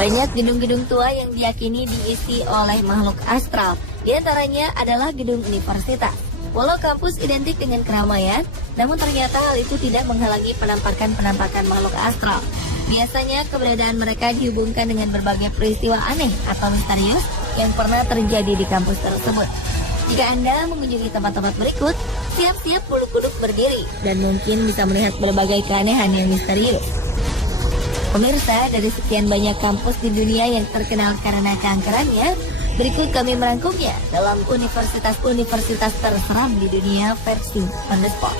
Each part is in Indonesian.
Banyak gedung-gedung tua yang diyakini diisi oleh makhluk astral. Di antaranya adalah gedung universitas. Walau kampus identik dengan keramaian, namun ternyata hal itu tidak menghalangi penampakan makhluk astral. Biasanya keberadaan mereka dihubungkan dengan berbagai peristiwa aneh atau misterius yang pernah terjadi di kampus tersebut. Jika Anda mengunjungi tempat-tempat berikut, siap-siap bulu kuduk berdiri dan mungkin bisa melihat berbagai keanehan yang misterius. Pemirsa, dari sekian banyak kampus di dunia yang terkenal karena keangkerannya, berikut kami merangkumnya dalam universitas-universitas terseram di dunia versi on the spot.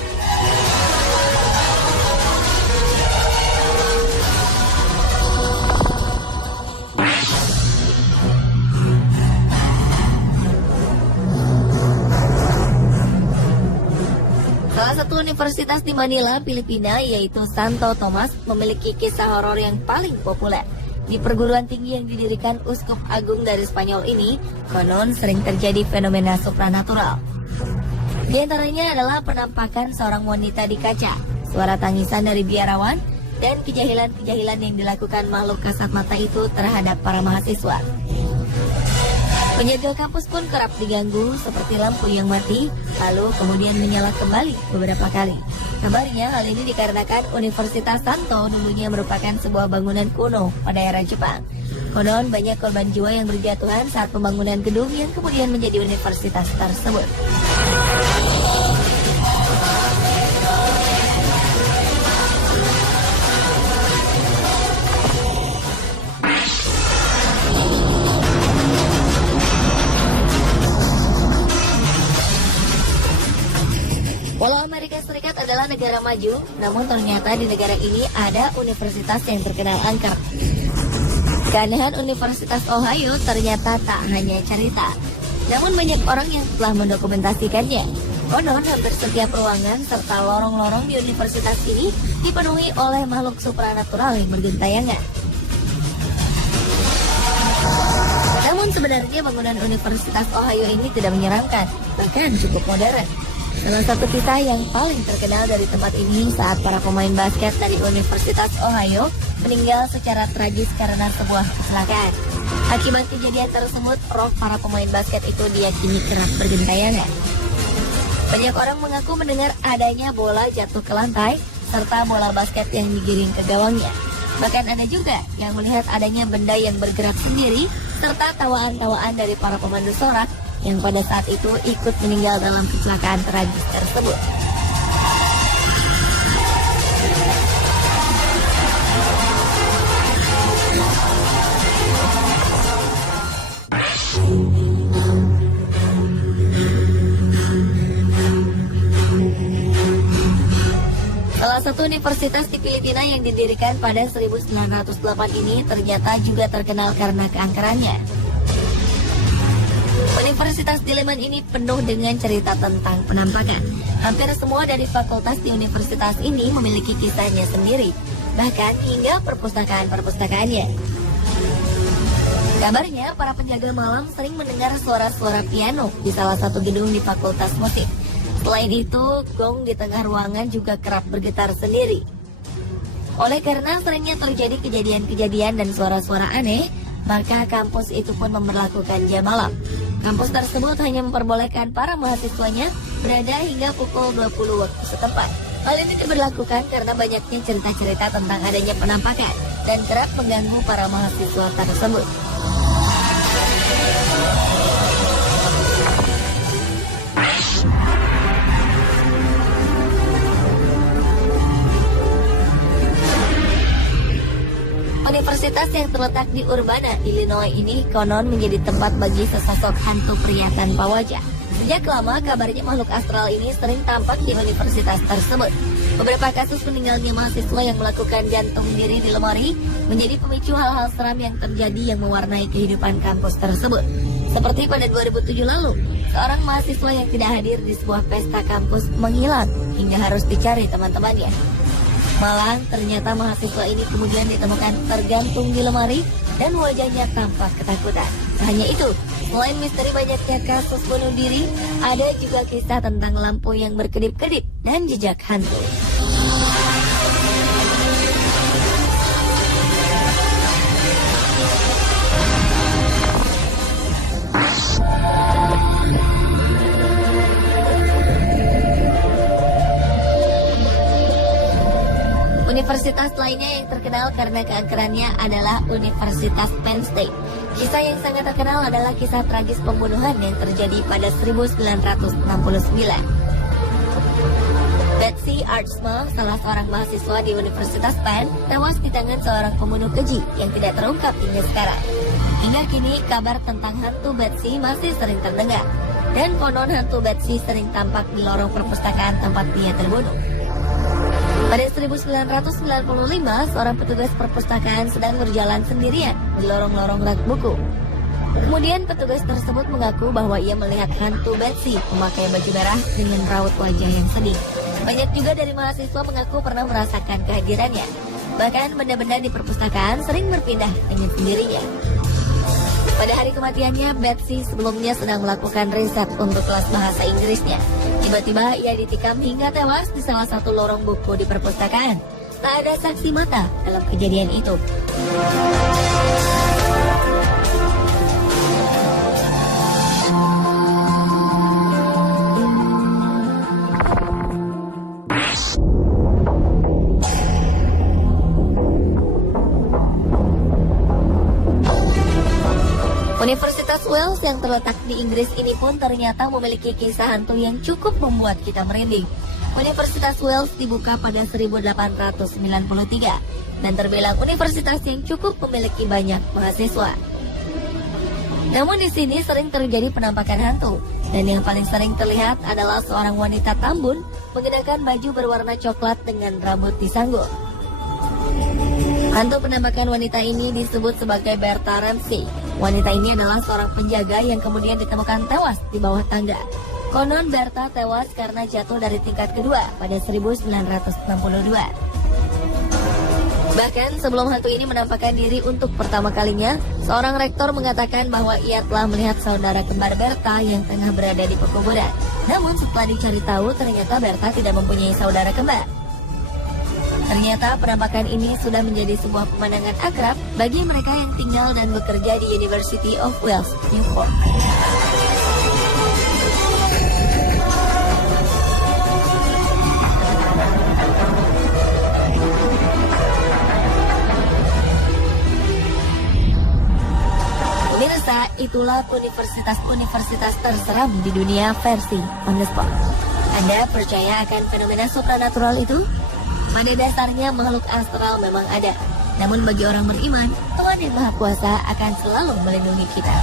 Salah satu universitas di Manila, Filipina, yaitu Santo Tomas, memiliki kisah horor yang paling populer. Di perguruan tinggi yang didirikan Uskup Agung dari Spanyol ini, konon sering terjadi fenomena supranatural. Di antaranya adalah penampakan seorang wanita di kaca, suara tangisan dari biarawan, dan kejahilan-kejahilan yang dilakukan makhluk kasat mata itu terhadap para mahasiswa. Penjaga kampus pun kerap diganggu seperti lampu yang mati, lalu kemudian menyala kembali beberapa kali. Kabarnya hal ini dikarenakan Universitas Santo dulunya merupakan sebuah bangunan kuno pada era Jepang. Konon banyak korban jiwa yang berjatuhan saat pembangunan gedung yang kemudian menjadi universitas tersebut. Walau Amerika Serikat adalah negara maju, namun ternyata di negara ini ada universitas yang terkenal angker. Keanehan Universitas Ohio ternyata tak hanya cerita, namun banyak orang yang telah mendokumentasikannya. Konon hampir setiap ruangan serta lorong-lorong di universitas ini dipenuhi oleh makhluk supranatural yang bergentayangan. Namun sebenarnya bangunan Universitas Ohio ini tidak menyeramkan, bahkan cukup modern. Salah satu kisah yang paling terkenal dari tempat ini saat para pemain basket dari Universitas Ohio meninggal secara tragis karena sebuah kecelakaan. Akibat kejadian tersebut, roh para pemain basket itu diyakini kerap bergentayangan. Banyak orang mengaku mendengar adanya bola jatuh ke lantai serta bola basket yang digiring ke gawangnya. Bahkan ada juga yang melihat adanya benda yang bergerak sendiri serta tawaan-tawaan dari para pemandu sorak yang pada saat itu ikut meninggal dalam kecelakaan tragis tersebut. Salah satu universitas di Filipina yang didirikan pada 1908 ini ternyata juga terkenal karena keangkerannya. Universitas di Leman ini penuh dengan cerita tentang penampakan. Hampir semua dari fakultas di universitas ini memiliki kisahnya sendiri, bahkan hingga perpustakaan-perpustakaannya. Kabarnya, para penjaga malam sering mendengar suara-suara piano di salah satu gedung di fakultas musik. Selain itu, gong di tengah ruangan juga kerap bergetar sendiri. Oleh karena seringnya terjadi kejadian-kejadian dan suara-suara aneh, maka kampus itu pun memberlakukan jam malam. Kampus tersebut hanya memperbolehkan para mahasiswanya berada hingga pukul 20 waktu setempat. Hal ini diberlakukan karena banyaknya cerita-cerita tentang adanya penampakan dan kerap mengganggu para mahasiswa tersebut. Universitas yang terletak di Urbana, Illinois ini konon menjadi tempat bagi sesosok hantu pria tanpa wajah. Sejak lama kabarnya makhluk astral ini sering tampak di universitas tersebut. Beberapa kasus meninggalnya mahasiswa yang melakukan gantung diri di lemari menjadi pemicu hal-hal seram yang terjadi yang mewarnai kehidupan kampus tersebut. Seperti pada 2007 lalu, seorang mahasiswa yang tidak hadir di sebuah pesta kampus menghilang hingga harus dicari teman-temannya. Malang, ternyata mahasiswa ini kemudian ditemukan tergantung di lemari dan wajahnya tampak ketakutan. Tak hanya itu, selain misteri banyaknya kasus bunuh diri, ada juga kisah tentang lampu yang berkedip-kedip dan jejak hantu. Universitas lainnya yang terkenal karena keangkerannya adalah Universitas Penn State. Kisah yang sangat terkenal adalah kisah tragis pembunuhan yang terjadi pada 1969. Betsy Artsma, salah seorang mahasiswa di Universitas Penn, tewas di tangan seorang pembunuh keji yang tidak terungkap hingga sekarang. Hingga kini, kabar tentang hantu Betsy masih sering terdengar. Dan konon hantu Betsy sering tampak di lorong perpustakaan tempat dia terbunuh. Pada 1995, seorang petugas perpustakaan sedang berjalan sendirian di lorong-lorong rak buku. Kemudian petugas tersebut mengaku bahwa ia melihat hantu Betsy memakai baju merah dengan raut wajah yang sedih. Banyak juga dari mahasiswa mengaku pernah merasakan kehadirannya. Bahkan benda-benda di perpustakaan sering berpindah dengan sendirinya. Pada hari kematiannya, Betsy sebelumnya sedang melakukan riset untuk kelas bahasa Inggrisnya. Tiba-tiba ia ditikam hingga tewas di salah satu lorong buku di perpustakaan. Tak ada saksi mata dalam kejadian itu. Universitas Wales yang terletak di Inggris ini pun ternyata memiliki kisah hantu yang cukup membuat kita merinding. Universitas Wales dibuka pada 1893 dan terbilang universitas yang cukup memiliki banyak mahasiswa. Namun di sini sering terjadi penampakan hantu, dan yang paling sering terlihat adalah seorang wanita tambun mengenakan baju berwarna coklat dengan rambut disanggul. Hantu penampakan wanita ini disebut sebagai Bertha Ramsey. Wanita ini adalah seorang penjaga yang kemudian ditemukan tewas di bawah tangga. Konon Bertha tewas karena jatuh dari tingkat kedua pada 1962. Bahkan sebelum hantu ini menampakkan diri untuk pertama kalinya, seorang rektor mengatakan bahwa ia telah melihat saudara kembar Bertha yang tengah berada di pekuburan. Namun setelah dicari tahu, ternyata Bertha tidak mempunyai saudara kembar. Ternyata penampakan ini sudah menjadi sebuah pemandangan akrab bagi mereka yang tinggal dan bekerja di University of Wales, Newport. Pemirsa, itulah universitas-universitas terseram di dunia versi On The Spot. Anda percaya akan fenomena supranatural itu? Pada dasarnya makhluk astral memang ada. Namun bagi orang beriman, Tuhan yang Maha Kuasa akan selalu melindungi kita.